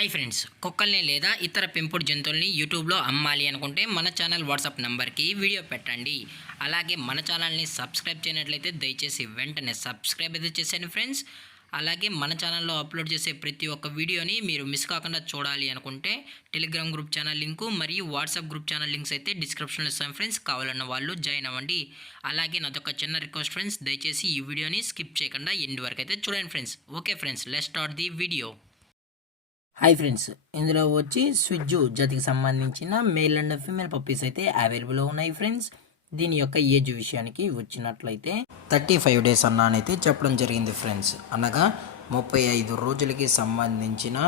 Hi friends, కుక్కల్ని లేదా ఇతర పెంపుడు జంతువుల్ని యూట్యూబ్లో అమ్మాలి అనుకుంటే మన ఛానల్ వాట్సాప్ నెంబర్కి వీడియో పెట్టండి. అలాగే మన ఛానల్ని సబ్స్క్రైబ్ చేయనట్లయితే దయచేసి వెంటనే సబ్స్క్రైబ్ అయితే చేసేయండి ఫ్రెండ్స్. అలాగే మన ఛానల్లో అప్లోడ్ చేసే ప్రతి ఒక్క వీడియోని మీరు మిస్ కాకుండా చూడాలి అనుకుంటే టెలిగ్రామ్ గ్రూప్ ఛానల్ లింకు మరియు వాట్సాప్ గ్రూప్ ఛానల్ లింక్స్ అయితే డిస్క్రిప్షన్లో ఇస్తాను ఫ్రెండ్స్. కావాలన్న వాళ్ళు జాయిన్ అవ్వండి. అలాగే నాదొక చిన్న రిక్వెస్ట్ ఫ్రెండ్స్, దయచేసి ఈ వీడియోని స్కిప్ చేయకుండా ఎండ్ వరకు అయితే చూడండి friends. Okay friends, let's start the video. Hi friends, ఇందులో వచ్చి స్విజ్జు జాతికి సంబంధించిన మేల్ అండ్ ఫీమేల్ పప్పీస్ అయితే అవైలబుల్లో ఉన్నాయి ఫ్రెండ్స్. దీని యొక్క ఏజ్ విషయానికి వచ్చినట్లయితే 35 డేస్ అన్నానైతే చెప్పడం జరిగింది ఫ్రెండ్స్. అనగా 35 రోజులకి సంబంధించిన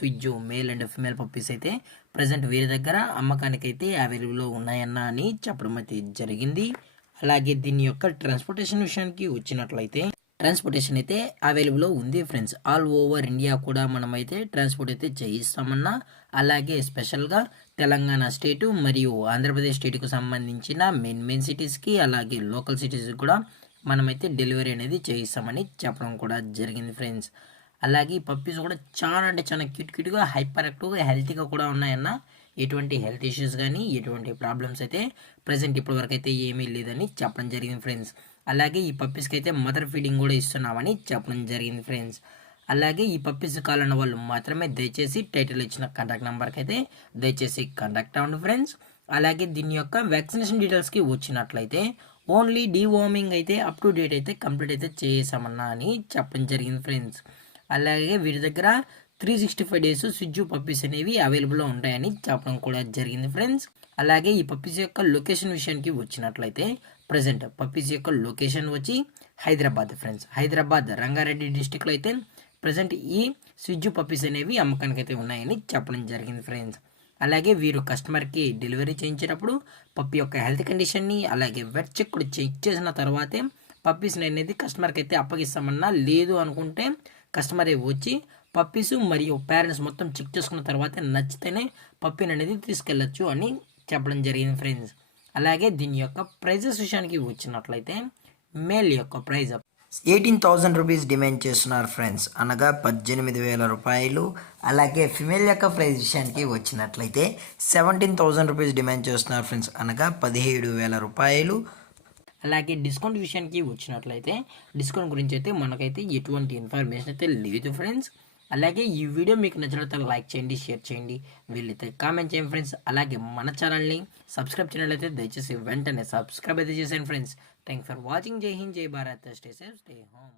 స్విజ్జు మేల్ అండ్ ఫీమేల్ పప్పీస్ అయితే ప్రజెంట్ వీరి దగ్గర అమ్మకానికి అయితే అవైలబుల్లో ఉన్నాయన్న అని చెప్పడం అయితే జరిగింది. అలాగే దీని యొక్క ట్రాన్స్పోర్టేషన్ విషయానికి వచ్చినట్లయితే ట్రాన్స్పోర్టేషన్ అయితే అవైలబుల్లో ఉంది ఫ్రెండ్స్. ఆల్ ఓవర్ ఇండియా కూడా మనమైతే ట్రాన్స్పోర్ట్ అయితే చేయిస్తామన్నా. అలాగే స్పెషల్గా తెలంగాణ స్టేటు మరియు ఆంధ్రప్రదేశ్ స్టేట్కు సంబంధించిన మెయిన్ సిటీస్కి అలాగే లోకల్ సిటీస్కి కూడా మనమైతే డెలివరీ అనేది చేయిస్తామని చెప్పడం కూడా జరిగింది ఫ్రెండ్స్. అలాగే ఈ పప్పీస్ కూడా చాలా అంటే చాలా క్యూట్గా హైపర్ యాక్టివ్గా హెల్తీగా కూడా ఉన్నాయన్న. ఎటువంటి హెల్త్ ఇష్యూస్ కానీ ఎటువంటి ప్రాబ్లమ్స్ అయితే ప్రజెంట్ ఇప్పటివరకు అయితే ఏమీ లేదని చెప్పడం జరిగింది ఫ్రెండ్స్. అలాగే ఈ పప్పీస్కి అయితే మదర్ ఫీడింగ్ కూడా ఇస్తున్నామని చెప్పడం జరిగింది ఫ్రెండ్స్. అలాగే ఈ పప్పీస్ కావాలన్న వాళ్ళు మాత్రమే దయచేసి టైటిల్ ఇచ్చిన కాంటాక్ట్ నెంబర్కి అయితే దయచేసి కాంటాక్ట్ అవ్వండి ఫ్రెండ్స్. అలాగే దీని యొక్క వ్యాక్సినేషన్ డీటెయిల్స్కి వచ్చినట్లయితే ఓన్లీ డీవార్మింగ్ అయితే అప్ టు డేట్ అయితే కంప్లీట్ అయితే చేసామన్నా అని చెప్పడం జరిగింది ఫ్రెండ్స్. అలాగే వీరి దగ్గర 365 డేస్ స్విజ్జు పప్పీస్ అనేవి అవైలబుల్లో ఉంటాయని చెప్పడం కూడా జరిగింది ఫ్రెండ్స్. అలాగే ఈ పప్పీస్ యొక్క లొకేషన్ విషయానికి వచ్చినట్లయితే ప్రజెంట్ పప్పీస్ యొక్క లొకేషన్ వచ్చి హైదరాబాద్ ఫ్రెండ్స్. హైదరాబాద్ రంగారెడ్డి డిస్టిక్లో అయితే ప్రజెంట్ ఈ స్విజ్జు పప్పీస్ అనేవి అమ్మకానికి అయితే ఉన్నాయని చెప్పడం జరిగింది ఫ్రెండ్స్. అలాగే వీరు కస్టమర్కి డెలివరీ చేయించేటప్పుడు పప్పీ యొక్క హెల్త్ కండిషన్ని అలాగే వెట్ చెక్ కూడా చెక్ చేసిన తర్వాతే పప్పీస్ని అనేది కస్టమర్కి అయితే అప్పగిస్తామన్నా. లేదు అనుకుంటే కస్టమరే వచ్చి పప్పీస్ మరియు పేరెంట్స్ మొత్తం చెక్ చేసుకున్న తర్వాత నచ్చితేనే పప్పీని అనేది తీసుకెళ్ళచ్చు అని చెప్పడం జరిగింది ఫ్రెండ్స్. అలాగే దీని యొక్క ప్రైజెస్ విషయానికి వచ్చినట్లయితే మేల్ యొక్క ప్రైజ్ 18,000 రూపీస్ డిమాండ్ చేస్తున్నారు ఫ్రెండ్స్, అనగా 18,000 రూపాయలు. అలాగే ఫిమేల్ యొక్క ప్రైజ్ విషయానికి వచ్చినట్లయితే 17,000 రూపీస్ డిమాండ్ చేస్తున్నారు ఫ్రెండ్స్, అనగా 17,000 రూపాయలు. అలాగే డిస్కౌంట్ విషయానికి వచ్చినట్లయితే డిస్కౌంట్ గురించి అయితే మనకైతే ఎటువంటి ఇన్ఫర్మేషన్ అయితే లేదు ఫ్రెండ్స్. అలాగే ఈ వీడియో మీకు నచ్చినట్లయితే లైక్ చేయండి, షేర్ చేయండి, వీళ్ళైతే కామెంట్ చేయండి ఫ్రెండ్స్. అలాగే మన ఛానల్ని సబ్స్క్రైబ్ చేయనట్లయితే దయచేసి వెంటనే సబ్స్క్రైబ్ అయితే చేసేయండి ఫ్రెండ్స్. Thanks for watching. జై హింద్, జై Bharat, stay safe, stay home.